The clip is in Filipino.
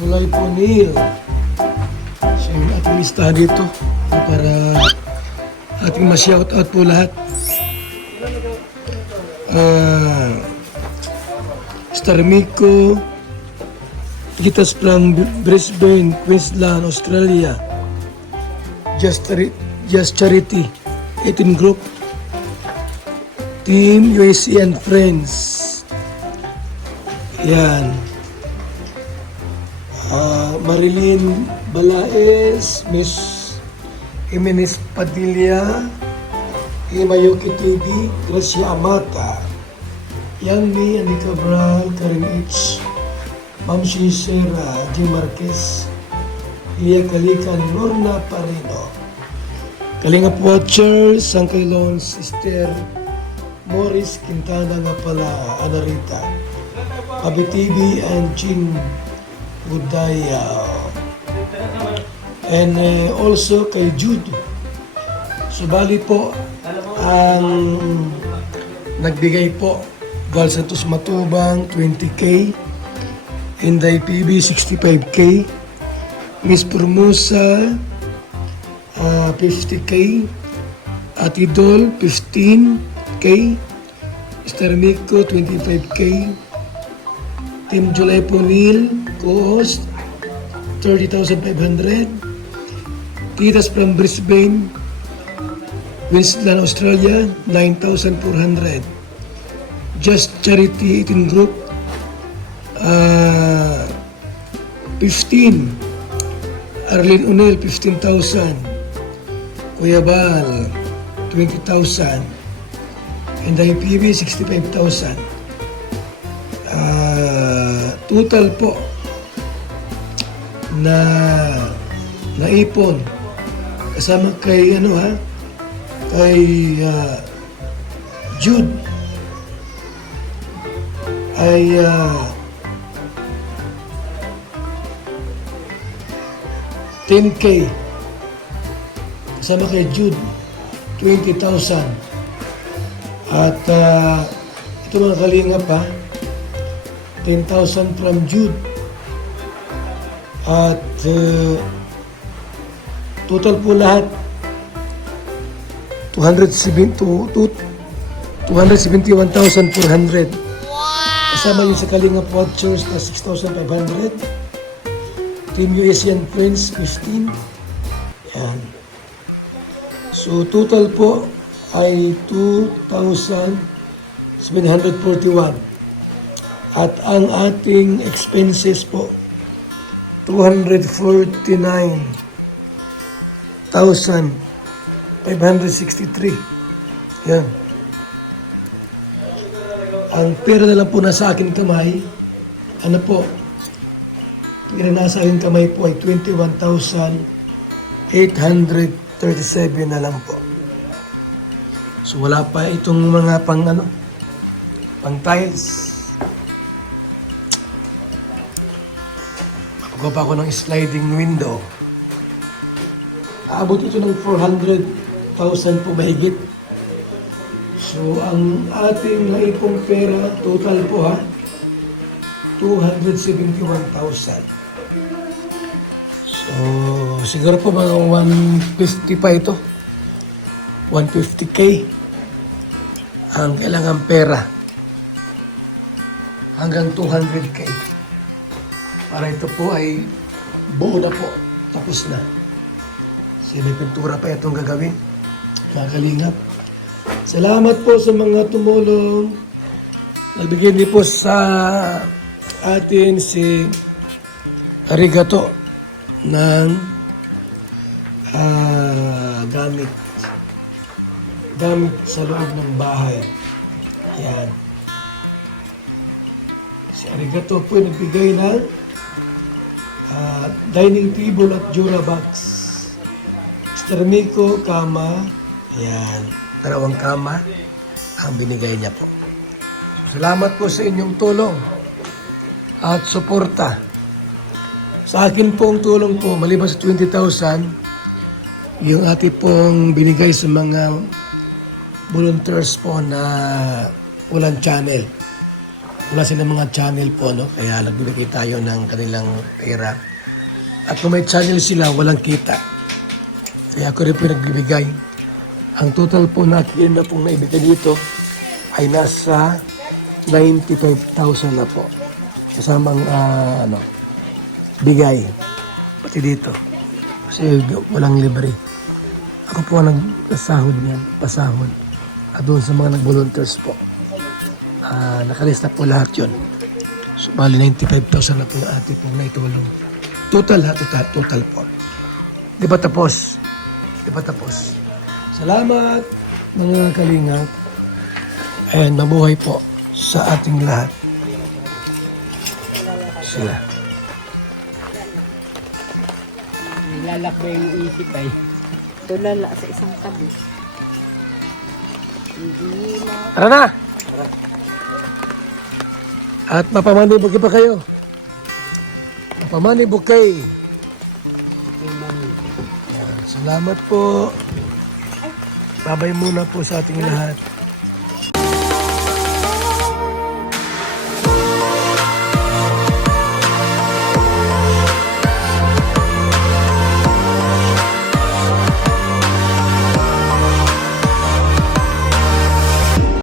July po, Neil. So yung ating listahan dito para ating ma-shoutout po lahat. Star Miko, Gitas from Brisbane, Queensland, Australia. Just Charity, 18 Group, Team USA and Friends. Yan. Marilyn Balaes, Miss Jimenez Padilla, Himayuki TV, Gracia Amata, Yang Mi, Andy Cabral, Karen H, Ma'am Shisera, G. Marquez, Lia Kalikan, Lorna Parino, Kalingap Watchers, Sangkay Lons, Esther, Morris Quintana nga pala, Anarita, Abi TV, and Chin Budaya. And also kay Jude. Subali po ang nagbigay po Val Santos Matubang 20K, Inday PB 65K, Miss Formosa 50K, Atidol 15K, Star Miko 25K, Team July Ponil, co-host 30,500, Titas from Brisbane, Queensland, Australia 9,400, Just Charity 18 Group 15, Arlene Unel 15,000, Kuya Bal 20,000, and IPB 65,000. Total po na naipon kasama kay kay Jude ay 10K, kasama kay Jude 20,000, at ito mga kalingap 10,000 from Jude, at total po lahat 271,400. Kasama yung sa Kalingap Watchers na 6,500. Team USA and Friends 15. Yan. So total po ay 2,741. At ang ating expenses po 249,563. Yan. Ang pera na lang po nasa akin kamay, pera nasa akin kamay po ay 21,837 na lang po. So wala pa itong mga pang tiles. Magawa pa ako ng sliding window. Aabot ito ng 400,000 po mahigit. So, ang ating naipong pera, total po 271,000. So, siguro po mga 150 pa ito. 150K ang kailangan pera. Hanggang 200K. Para ito po ay buo na po. Tapos na. Kasi may pintura pa itong gagawin. Mga kalingap. Salamat po sa mga tumulong. Nagbigay din po sa atin si Arigato ng gamit sa loob ng bahay. Yan. Si Arigato po nagbigay ng dining table at Jura box. Star Miko, kama. Yan. 2 kama ang binigay niya po. Salamat po sa inyong tulong at suporta. Sa akin pong tulong po, maliban sa 20,000, yung ating pong binigay sa mga volunteers po na Ulan Channel. wala silang mga channel po, no? Kaya nagbibigay tayo ng kanilang pera. At kung may channel sila, walang kita. Kaya ako rin po nagbibigay. Ang total po na pong naibigay dito ay nasa 95,000 na po. Kasamang bigay. Pati dito. Kasi walang libre. Ako po ang nagpasahod niyan. Pasahod. At doon sa mga nag-volunteers po. Nakalista po lahat yun. So, bali 95,000 na po na ate pong naitulong. Total ha, total po. Di ba tapos? Di ba tapos? Salamat mga kalingap. Ayan, mabuhay po sa ating lahat. Sila. Lalakbay yung isip ay. Tulala sa isang tabi. Hindi na. Tara na! At mapamanibog pa kayo. Mapamanibog kayo. Salamat po. Babay muna po sa ating lahat.